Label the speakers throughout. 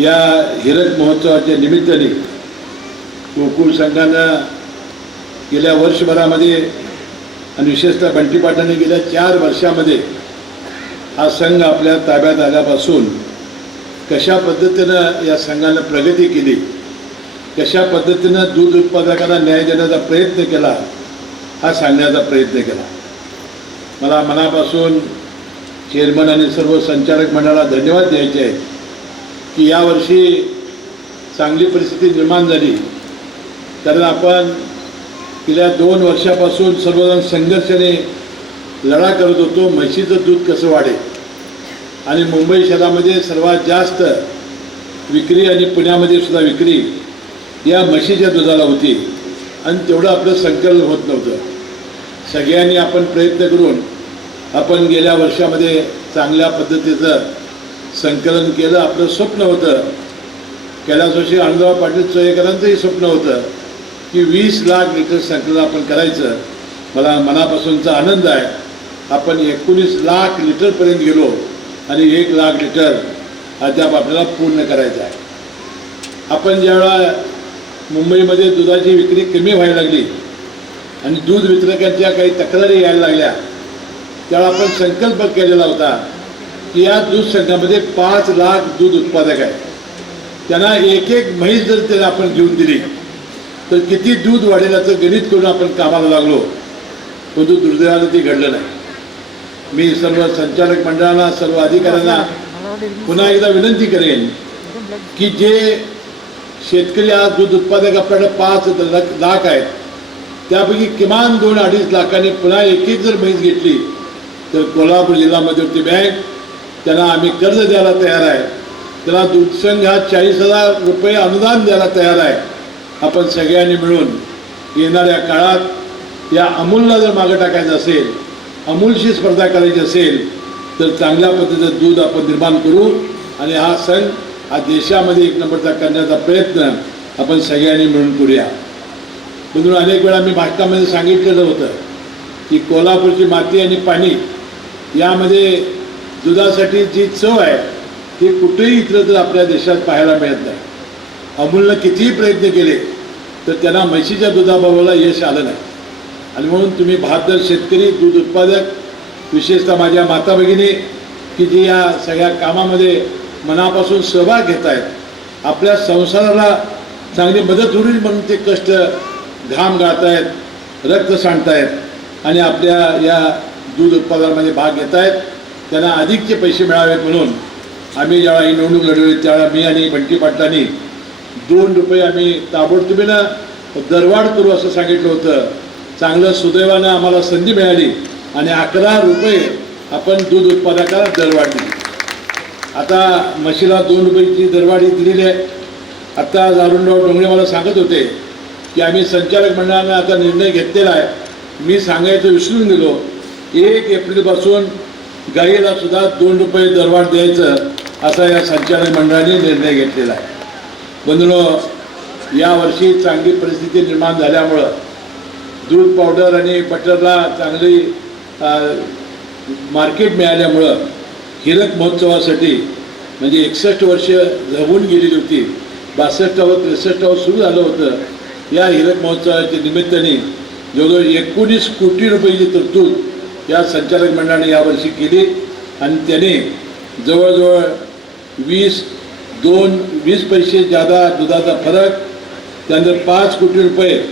Speaker 1: या हिरक महोत्सवाच्या निमित्ताने गोकुळ संघानं गेल्या वर्षभरामध्ये आणि विशेषतः बंटी पाटलांनी गेल्या चार वर्षामध्ये हा संघ आपल्या ताब्यात आल्यापासून कशा पद्धतीनं या संघानं प्रगती केली कशा पद्धतीनं दूध उत्पादकांना न्याय देण्याचा प्रयत्न केला हा सांगण्याचा प्रयत्न केला. मला मनापासून चेअरमन आणि सर्व संचालक मंडळाला धन्यवाद द्यायचे आहेत की यावर्षी चांगली परिस्थिती निर्माण झाली. कारण आपण गेल्या दोन वर्षापासून सर्वजण संघर्षाने लढा करत होतो. म्हशीचं दूध कसं वाढेल? आणि मुंबई शहरामध्ये सर्वात जास्त विक्री आणि पुण्यामध्ये सुद्धा विक्री या म्हशीच्या दुधाला होती. आणि तेवढं आपलं संकलन होत नव्हतं. सगळ्यांनी आपण प्रयत्न करून आपण गेल्या वर्षामध्ये चांगल्या पद्धतीचं संकलन केलं. आपलं स्वप्न होतं. कैलासवासी आनंदराव पाटील चोयकरांचंही स्वप्न होतं की वीस लाख लिटर संकलन आपण करायचं. मला मनापासूनचा आनंद आहे. आपण एकोणीस लाख लिटरपर्यंत गेलो आणि एक लाख लिटर अद्याप आपल्याला पूर्ण करायचं आहे. आपण ज्यावेळा मुंबईमध्ये दुधाची विक्री कमी व्हायला लागली आणि दूध वितरकांच्या काही तक्रारी यायला लागल्या त्यावेळा आपण संकल्प केलेला होता की या दूध संघामध्ये पाच लाख दूध उत्पादक आहेत. त्यांना एक एक म्हैस जर त्याला आपण घेऊन दिली तर किती दूध वाढेल याचं गणित करून आपण कामाला लागलो परंतु दुर्दैवानं ते घडलं नाही. मी सर्व संचालक मंडळाला सर्व अधिकाऱ्यांना पुन्हा एकदा विनंती करेन की जे शेतकरी आज दूध उत्पादक आपल्याकडे पाच लाख आहेत त्यापैकी किमान दोन अडीच लाखांनी पुन्हा एक एक जर म्हैस घेतली तर कोल्हापूर जिल्हा मध्यवर्ती बँक. त्यांना आम्ही कर्ज द्यायला तयार आहे. त्याला दूधसंघात हा चाळीस हजार रुपये अनुदान द्यायला तयार आहे. आपण सगळ्यांनी मिळून येणाऱ्या काळात या अमूलला जर मागं टाकायचं असेल अमूलशी स्पर्धा करायची असेल तर चांगल्या पद्धतीचं दूध आपण निर्माण करू. आणि हा सण हा देशामध्ये एक नंबरचा करण्याचा प्रयत्न आपण सगळ्यांनी मिळून करूया. म्हणून अनेक वेळा मी भाषणामध्ये सांगितलेलं होतं की कोल्हापूरची माती आणि पाणी यामध्ये दुधासाठी जी चव आहे ती कुठेही इतर तर आपल्या देशात पाहायला मिळत नाही. अमूलनं कितीही प्रयत्न केले तर त्यांना म्हशीच्या दुधाबाबाला यश आलं नाही. आणि म्हणून तुम्ही बहादर शेतकरी दूध उत्पादक विशेषतः माझ्या माता भगिनी की जी या सगळ्या कामामध्ये मनापासून सहभाग घेत आहेत आपल्या संसाराला चांगली मदत होईल म्हणून ते कष्ट घाम गाळतायत रक्त सांडतायत आणि आपल्या या दूध उत्पादनामध्ये भाग घेत आहेत त्यांना अधिकचे पैसे मिळावेत म्हणून आम्ही ज्यावेळा ही निवडणूक लढवली त्यावेळा मी आणि बंटी पाटलांनी दोन रुपये आम्ही ताबडतोबीनं दरवाढ करू असं सांगितलं होतं. चांगलं सुदैवानं आम्हाला संधी मिळाली आणि अकरा रुपये आपण दूध उत्पादकाला दरवाढ दिली. आता म्हशीला दोन रुपयाची दरवाढी दिलेली आहे. आत्ता अरुणराव डोंगरे मला सांगत होते की आम्ही संचालक मंडळानं आता निर्णय घेतलेला आहे. मी सांगायचं विसरून गेलो. एक एप्रिलपासून गाईला सुद्धा दोन रुपये दरवाढ द्यायचं असा या संचालक मंडळाने निर्णय घेतलेला आहे. बंधुनो यावर्षी चांगली परिस्थिती निर्माण झाल्यामुळं दूध पावडर आणि बटरला चांगली मार्केट मिळाल्यामुळं हिरक महोत्सवासाठी म्हणजे एकसष्ट वर्ष जगून गेलेली होती बासष्टावं त्रेसष्टावं सुरू झालं होतं. या हिरक महोत्सवाच्या निमित्ताने जवळजवळ एकोणीस कोटी रुपयाची तरतूद या संचालक मंडळाने यावर्षी केली. आणि त्याने जवळजवळ वीस दोन वीस पैसे जादा दुधाचा फरक त्यानंतर पाच कोटी रुपये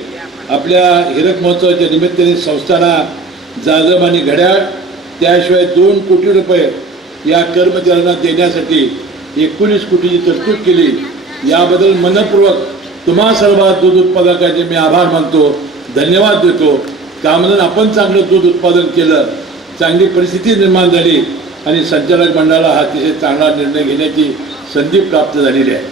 Speaker 1: आपल्या हिरक महोत्सवाच्या निमित्ताने संस्थांना जाजम आणि घड्याळ त्याशिवाय दोन कोटी रुपये या कर्मचाऱ्यांना देण्यासाठी एकोणीस कोटीची तरतूद केली. याबद्दल मनपूर्वक तुम्हा सर्व दूध उत्पादकाचे मी आभार मानतो. धन्यवाद देतो. का म्हणून आपण चांगलं दूध उत्पादन केलं चांगली परिस्थिती निर्माण झाली आणि संचालक मंडळाला हा अतिशय चांगला निर्णय घेण्याची संधी प्राप्त झालेली आहे.